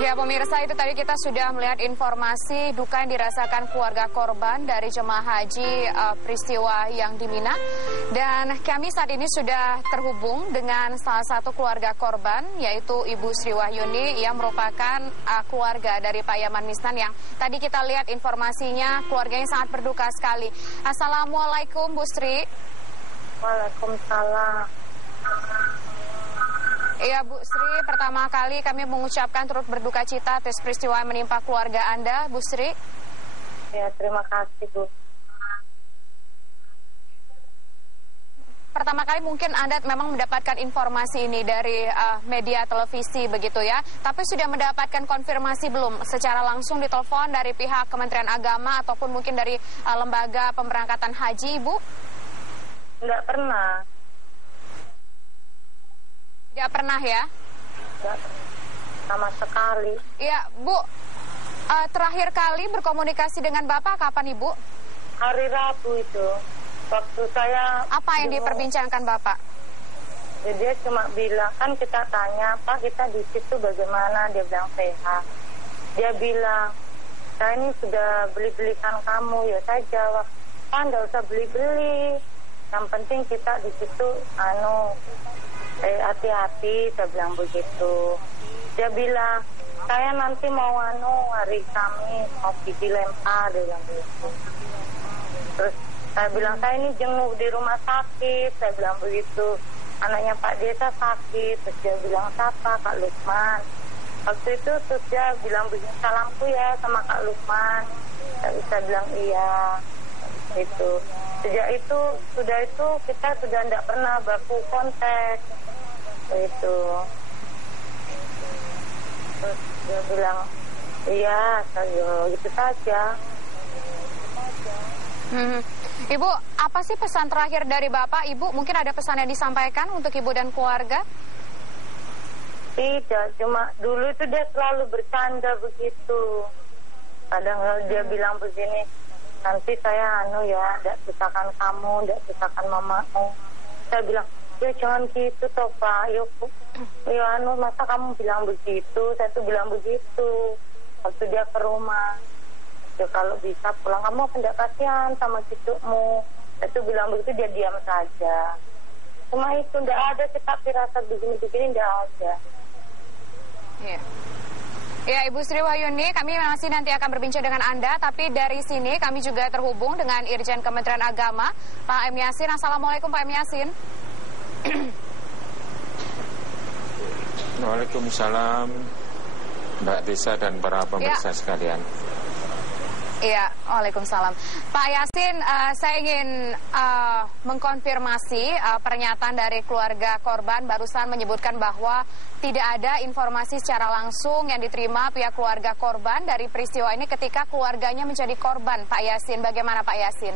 Ya pemirsa, itu tadi kita sudah melihat informasi duka yang dirasakan keluarga korban dari jemaah haji peristiwa yang di Mina. Dan kami saat ini sudah terhubung dengan salah satu keluarga korban, yaitu Ibu Sri Wahyuni yang merupakan keluarga dari Pak Yaman Misnan yang tadi kita lihat informasinya keluarganya sangat berduka sekali. Assalamualaikum Bu Sri. Waalaikumsalam. Iya Bu Sri, pertama kali kami mengucapkan turut berduka cita atas peristiwa yang menimpa keluarga Anda, Bu Sri. Ya, terima kasih Bu. Pertama kali mungkin Anda memang mendapatkan informasi ini dari media televisi begitu ya. Tapi sudah mendapatkan konfirmasi belum secara langsung ditelepon dari pihak Kementerian Agama ataupun mungkin dari lembaga pemberangkatan haji, Ibu? Enggak pernah. Tidak pernah ya? Enggak sama sekali. Iya, Bu. Terakhir kali berkomunikasi dengan Bapak kapan, Ibu? Hari Rabu itu. Waktu saya... Apa yang diperbincangkan Bapak? Jadi dia cuma bilang, kan kita tanya, Pak kita di situ bagaimana? Dia bilang sehat. Dia bilang, saya ini sudah beli-belikan kamu. Ya saya jawab, Pak enggak usah beli-beli. Yang penting kita di situ, hati-hati, saya bilang begitu. Dia bilang, saya nanti mau hari Kamis mau pergi lempar, dia bilang begitu. Terus saya bilang, saya ini jenguk di rumah sakit, saya bilang begitu. Anaknya Pak Desa sakit, terus dia bilang, siapa? Kak Lukman. Waktu itu terus dia bilang begini, salamku ya sama Kak Lukman. Saya bilang iya, gitu. Sejak itu, kita sudah tidak pernah baku kontak. Itu terus dia bilang iya gitu saja. Ibu, apa sih pesan terakhir dari Bapak? Ibu mungkin ada pesan yang disampaikan untuk Ibu dan keluarga? Tidak, cuma dulu itu dia selalu bercanda begitu. Kadang dia bilang begini, nanti saya tidak pisahkan kamu, tidak pisahkan mamamu. Saya bilang, ya jangan gitu toh Pak, masa kamu bilang begitu, saya tuh bilang begitu waktu dia ke rumah. Ya kalau bisa pulang, kamu tidak kasihan sama cucumu. Saya tuh bilang begitu, dia diam saja. Cuma itu, tidak ada kita firasat begini-begini, tidak ada. Iya. Ya Ibu Sri Wahyuni, kami masih nanti akan berbincang dengan Anda, tapi dari sini kami juga terhubung dengan Irjen Kementerian Agama, Pak M. Yasin. Assalamualaikum Pak M. Yasin. Waalaikumsalam Mbak Desa dan para pemirsa sekalian. Iya, waalaikumsalam. Pak Yasin, saya ingin mengkonfirmasi pernyataan dari keluarga korban barusan menyebutkan bahwa tidak ada informasi secara langsung yang diterima pihak keluarga korban dari peristiwa ini ketika keluarganya menjadi korban. Pak Yasin, bagaimana Pak Yasin?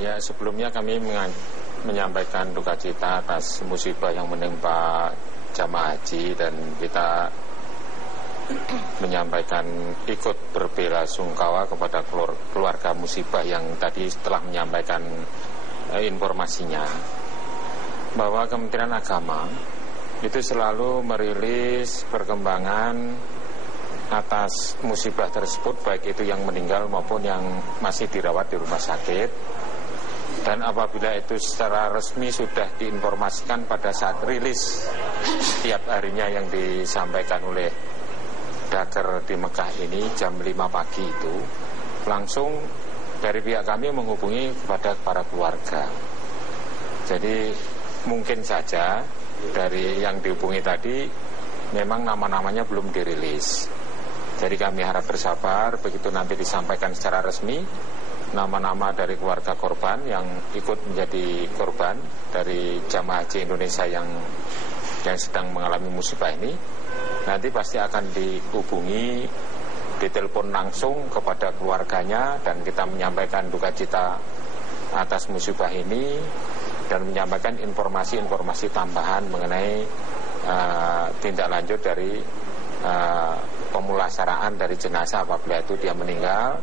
Ya, sebelumnya kami menyampaikan duka cita atas musibah yang menimpa jamaah haji, dan kita menyampaikan ikut berbelasungkawa kepada keluarga musibah yang tadi telah menyampaikan informasinya bahwa Kementerian Agama itu selalu merilis perkembangan atas musibah tersebut, baik itu yang meninggal maupun yang masih dirawat di rumah sakit. Dan apabila itu secara resmi sudah diinformasikan pada saat rilis setiap harinya yang disampaikan oleh Daker di Mekah ini jam 5 pagi itu, langsung dari pihak kami menghubungi kepada para keluarga. Jadi mungkin saja dari yang dihubungi tadi memang nama-namanya belum dirilis. Jadi kami harap bersabar, begitu nanti disampaikan secara resmi nama-nama dari keluarga korban yang ikut menjadi korban dari jamaah haji Indonesia yang sedang mengalami musibah ini, nanti pasti akan dihubungi, ditelepon langsung kepada keluarganya, dan kita menyampaikan duka cita atas musibah ini dan menyampaikan informasi-informasi tambahan mengenai tindak lanjut dari pemulasaraan dari jenazah apabila itu dia meninggal.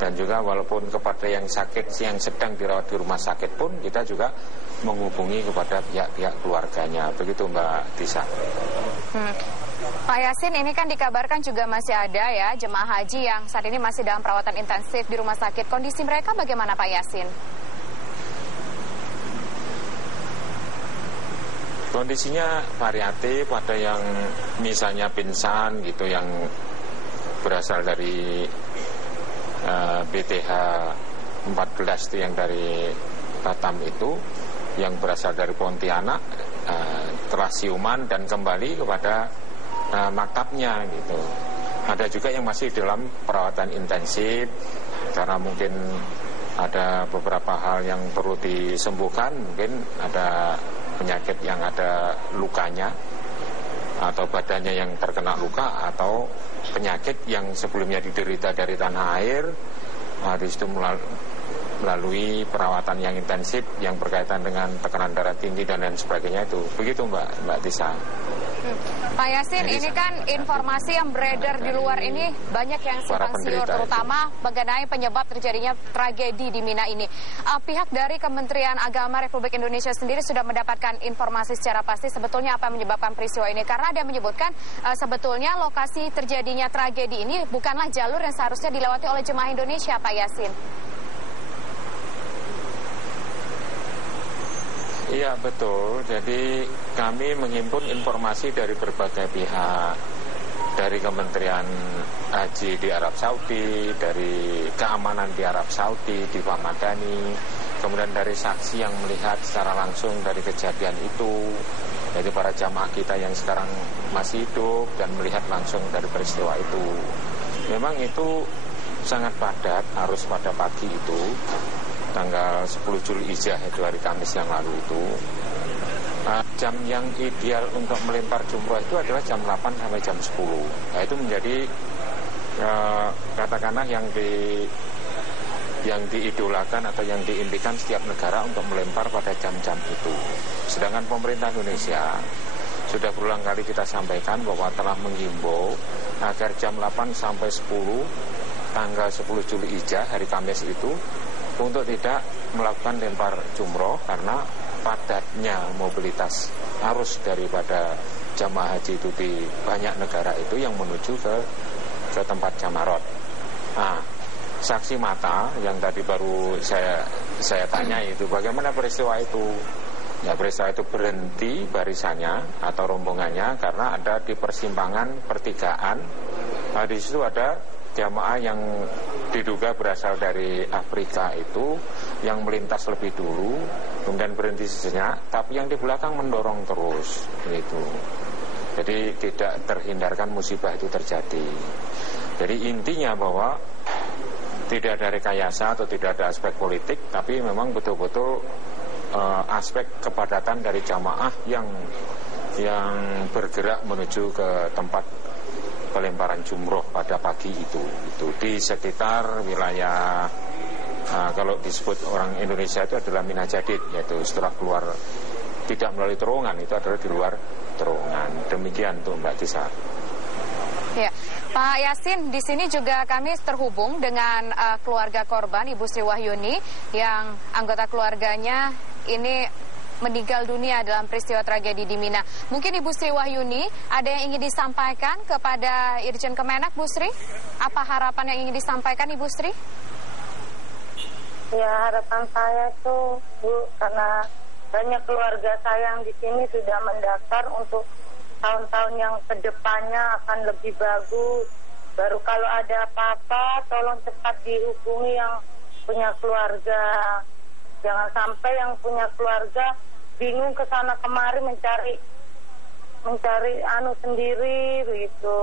Dan juga walaupun kepada yang sakit, yang sedang dirawat di rumah sakit pun kita juga menghubungi kepada pihak-pihak keluarganya. Begitu Mbak Tisa. Pak Yasin, ini kan dikabarkan juga masih ada ya jemaah haji yang saat ini masih dalam perawatan intensif di rumah sakit. Kondisi mereka bagaimana Pak Yasin? Kondisinya variatif, ada yang misalnya pingsan gitu, yang berasal dari BTH 14 itu yang dari Batam itu, yang berasal dari Pontianak, telah siuman dan kembali kepada maktabnya gitu. Ada juga yang masih dalam perawatan intensif karena mungkin ada beberapa hal yang perlu disembuhkan, mungkin ada penyakit yang ada lukanya atau badannya yang terkena luka, atau penyakit yang sebelumnya diderita dari tanah air, di situ melalui perawatan yang intensif yang berkaitan dengan tekanan darah tinggi dan lain sebagainya itu. Begitu Mbak Tisa. Pak Yasin, ini kan informasi yang beredar di luar ini banyak yang simpang siur, terutama mengenai penyebab terjadinya tragedi di Mina ini. Pihak dari Kementerian Agama Republik Indonesia sendiri sudah mendapatkan informasi secara pasti sebetulnya apa yang menyebabkan peristiwa ini. Karena ada yang menyebutkan sebetulnya lokasi terjadinya tragedi ini bukanlah jalur yang seharusnya dilewati oleh jemaah Indonesia, Pak Yasin. Iya betul, jadi kami menghimpun informasi dari berbagai pihak, dari Kementerian Haji di Arab Saudi, dari keamanan di Arab Saudi, di Madani, kemudian dari saksi yang melihat secara langsung dari kejadian itu, yaitu para jamaah kita yang sekarang masih hidup dan melihat langsung dari peristiwa itu. Memang itu sangat padat arus pada pagi itu, tanggal 10 Zulhijjah itu hari Kamis yang lalu itu. Jam yang ideal untuk melempar jumroh itu adalah jam 8 sampai jam 10. Nah, itu menjadi katakanlah yang diidolakan atau yang diimpikan setiap negara untuk melempar pada jam-jam itu. Sedangkan pemerintah Indonesia sudah berulang kali kita sampaikan bahwa telah menghimbau agar jam 8 sampai 10 tanggal 10 Zulhijjah hari Kamis itu untuk tidak melakukan lempar jumroh karena padatnya mobilitas arus daripada jamaah haji itu di banyak negara itu yang menuju ke tempat jamarot. Nah, saksi mata yang tadi baru saya tanya itu, bagaimana peristiwa itu? Ya, peristiwa itu berhenti barisannya atau rombongannya karena ada di persimpangan pertigaan. Nah, di situ ada jamaah yang diduga berasal dari Afrika itu yang melintas lebih dulu, kemudian berhenti sejenak, tapi yang di belakang mendorong terus gitu. Jadi tidak terhindarkan musibah itu terjadi. Jadi intinya bahwa tidak ada rekayasa atau tidak ada aspek politik, tapi memang betul-betul aspek kepadatan dari jamaah yang bergerak menuju ke tempat pelemparan jumroh pada pagi itu di sekitar wilayah kalau disebut orang Indonesia itu adalah Mina Jadid, yaitu setelah keluar tidak melalui terowongan, itu adalah di luar terowongan. Demikian tuh Mbak Tisa. Ya, Pak Yasin, di sini juga kami terhubung dengan keluarga korban Ibu Sri Wahyuni yang anggota keluarganya ini meninggal dunia dalam peristiwa tragedi di Mina. Mungkin Ibu Sri Wahyuni ada yang ingin disampaikan kepada Irjen Kemenak, Bu Sri? Apa harapan yang ingin disampaikan Ibu Sri? Ya, harapan saya tuh Bu, karena banyak keluarga saya yang di sini sudah mendaftar untuk tahun-tahun yang kedepannya akan lebih bagus. Baru kalau ada apa-apa, tolong cepat dihubungi yang punya keluarga. Jangan sampai yang punya keluarga bingung ke sana kemari mencari sendiri begitu.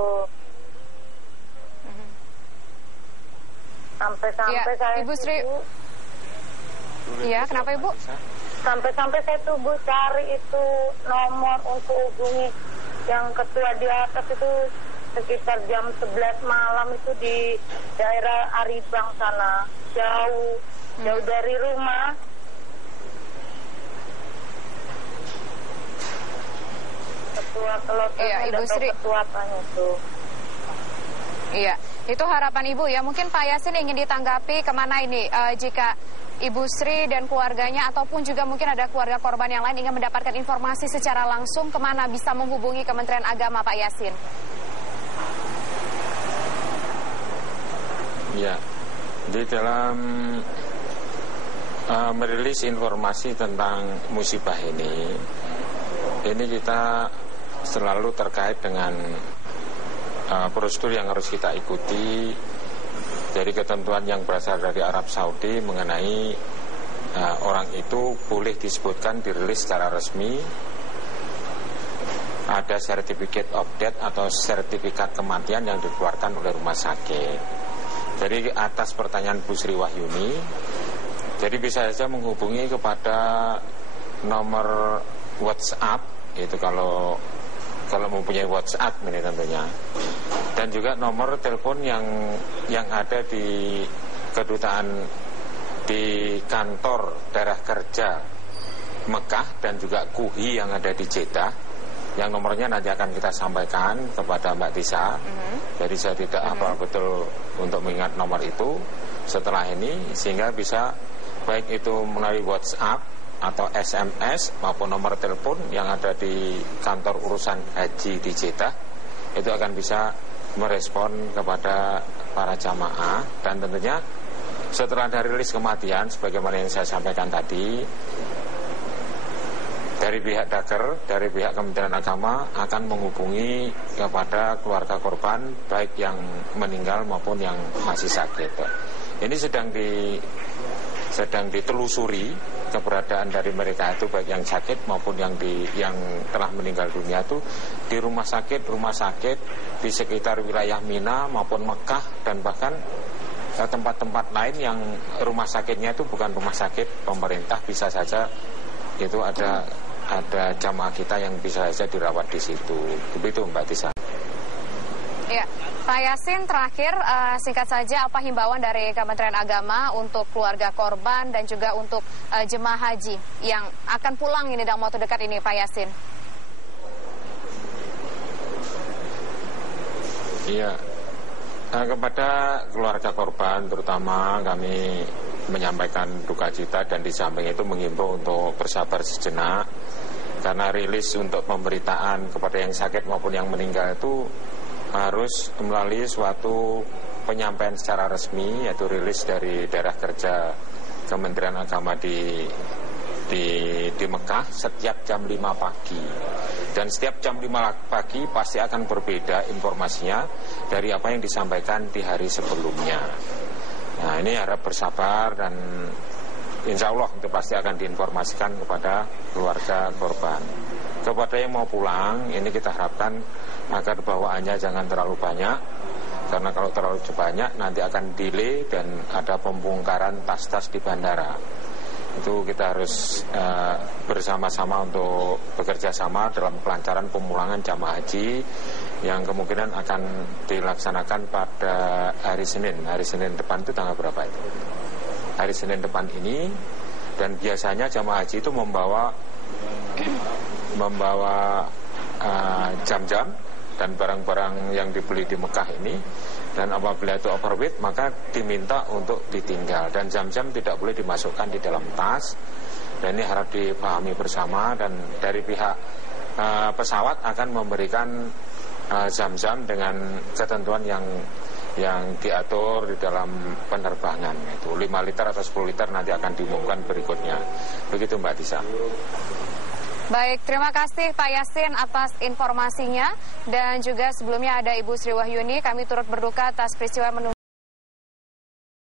Sampai-sampai ya, saya Ibu Sri. Iya, kenapa Ibu? Sampai-sampai saya tuh Bu cari itu nomor untuk hubungi yang ketua di atas itu sekitar jam 11 malam itu di daerah Aribang sana, jauh dari rumah. Ketua Iya, Ibu Sri. Ketua itu. Iya, Itu harapan Ibu ya. Mungkin Pak Yasin ingin ditanggapi kemana ini jika Ibu Sri dan keluarganya ataupun juga mungkin ada keluarga korban yang lain ingin mendapatkan informasi secara langsung, kemana bisa menghubungi Kementerian Agama, Pak Yasin? Ya, di dalam merilis informasi tentang musibah ini kita selalu terkait dengan prosedur yang harus kita ikuti dari ketentuan yang berasal dari Arab Saudi mengenai orang itu boleh disebutkan dirilis secara resmi, ada certificate of death atau sertifikat kematian yang dikeluarkan oleh rumah sakit. Jadi atas pertanyaan Bu Sri Wahyuni, jadi bisa saja menghubungi kepada nomor WhatsApp, itu kalau mempunyai WhatsApp ini tentunya, dan juga nomor telepon yang ada di kedutaan di kantor daerah kerja Mekah dan juga KUHI yang ada di Jeddah, yang nomornya nanti akan kita sampaikan kepada Mbak Tisa. Jadi saya tidak hafal betul untuk mengingat nomor itu setelah ini, sehingga bisa baik itu melalui WhatsApp atau SMS maupun nomor telepon yang ada di kantor urusan haji di Jeddah, itu akan bisa merespon kepada para jamaah. Dan tentunya setelah ada rilis kematian sebagaimana yang saya sampaikan tadi, dari pihak Daker, dari pihak Kementerian Agama akan menghubungi kepada keluarga korban baik yang meninggal maupun yang masih sakit. Ini sedang ditelusuri keberadaan dari mereka itu, baik yang sakit maupun yang telah meninggal dunia itu di rumah sakit di sekitar wilayah Mina maupun Mekah, dan bahkan tempat-tempat lain yang rumah sakitnya itu bukan rumah sakit pemerintah, bisa saja itu ada jamaah kita yang bisa saja dirawat di situ. Begitu Mbak Tisa. Ya, Pak Yasin, terakhir singkat saja apa himbauan dari Kementerian Agama untuk keluarga korban dan juga untuk jemaah haji yang akan pulang ini dalam waktu dekat ini, Pak Yasin? Iya, kepada keluarga korban terutama kami menyampaikan duka cita, dan di samping itu mengimbau untuk bersabar sejenak, karena rilis untuk pemberitaan kepada yang sakit maupun yang meninggal itu harus melalui suatu penyampaian secara resmi, yaitu rilis dari daerah kerja Kementerian Agama di Mekah setiap jam 5 pagi. Dan setiap jam 5 pagi pasti akan berbeda informasinya dari apa yang disampaikan di hari sebelumnya. Nah, ini harap bersabar, dan insya Allah itu pasti akan diinformasikan kepada keluarga korban. Kepada yang mau pulang, ini kita harapkan agar bawaannya jangan terlalu banyak, karena kalau terlalu banyak nanti akan delay dan ada pembongkaran tas-tas di bandara. Itu kita harus bersama-sama untuk bekerja sama dalam kelancaran pemulangan jamaah haji yang kemungkinan akan dilaksanakan pada hari Senin. Hari Senin depan itu tanggal berapa itu? Hari Senin depan ini. Dan biasanya jamaah haji itu membawa jam-jam dan barang-barang yang dibeli di Mekah ini, dan apabila itu overweight maka diminta untuk ditinggal, dan jam-jam tidak boleh dimasukkan di dalam tas. Dan ini harap dipahami bersama, dan dari pihak pesawat akan memberikan jam-jam dengan ketentuan yang diatur di dalam penerbangan, itu 5 liter atau 10 liter nanti akan diumumkan berikutnya. Begitu Mbak Tisa. Baik, terima kasih Pak Yasin atas informasinya, dan juga sebelumnya ada Ibu Sri Wahyuni. Kami turut berduka atas peristiwa